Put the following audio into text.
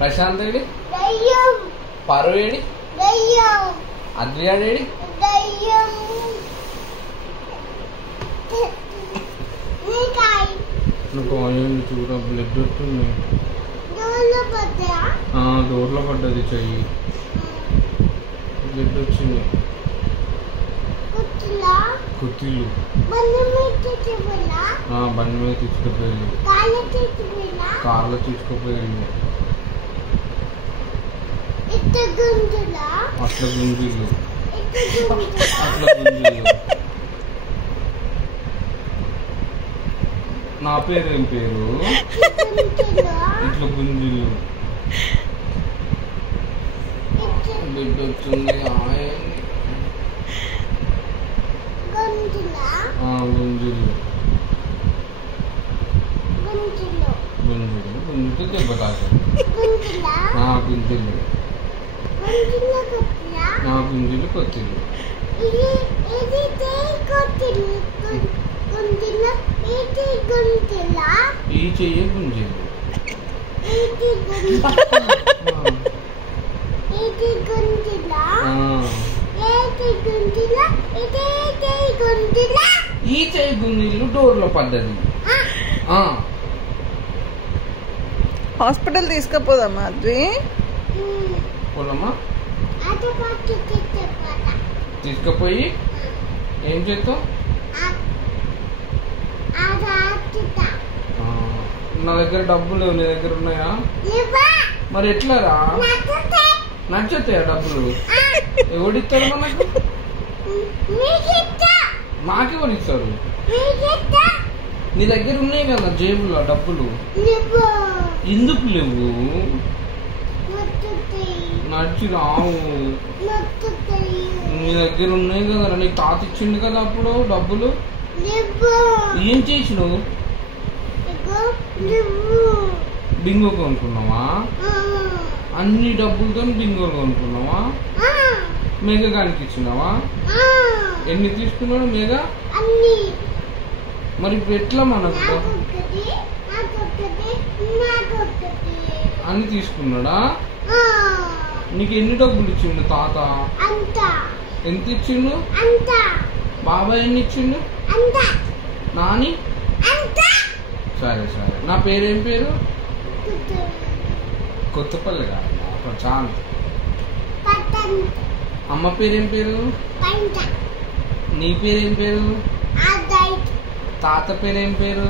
Prashanth AD? పరు AD? అద్వియాడు AD? చూడ blood వస్తుంది. డోర్లో పడ్డది చెయ్యి, బ్లడ్ వచ్చింది. కుర్చీలు బండి మీద తీసుకుపోయాడు, కార్లో తీసుకుపోయాడు. అట్లా గుంజీలు నా పేరేం పేరు? ఇట్లా గుంజీలు బిడ్డ వచ్చింది. గుంజీలు గుంజితే దెబ్బ తాకాలి. గుంజీలు గుంజీలు కొత్తిల్లు. ఈ చెయ్యి గుంజీలు. ఈ చెయ్యి గుంజీలు డోర్లో పడ్డది. హాస్పిటల్ తీసుకుపోదామా అద్వి? పోదమ్మా, తీసుకుపోయి ఏం చేస్తావు? నా దగ్గర డబ్బులు లేవు, నీ దగ్గర ఉన్నాయా? మరి ఎట్లారా? నచ్చుతాయా డబ్బులు? ఎవడిస్తారు మనకు? మాకెవరు ఇస్తారు? నీ దగ్గర ఉన్నాయి కదా జేబులో డబ్బులు, ఎందుకు లేవు? నడిచి రావు. నీ దగ్గర ఉన్నాయి కదా, నీకు తాత ఇచ్చిండు కదా అప్పుడు డబ్బులు. ఏం చేసినావు? బింగో కొనుక్కున్నావా? అన్ని డబ్బులతో బింగోలు కొనుక్కున్నావా? మేఘ గానికి ఇచ్చినావా? ఎన్ని తీసుకున్నాడు మేఘ? మరి ఇప్పుడు ఎట్లా మనకు? అన్ని తీసుకున్నాడా? నీకు ఎన్ని డబ్బులు ఇచ్చిండు తాత? ఎంత ఇచ్చిండు? బాబాయ్ ఎన్ని ఇచ్చిండు? నాని? సరే సరే. నా పేరేం పేరు? కొత్తపల్లి కాదు, ప్రశాంత్. అమ్మ పేరేం పేరు? నీ పేరేం పేరు? తాత పేరేం పేరు?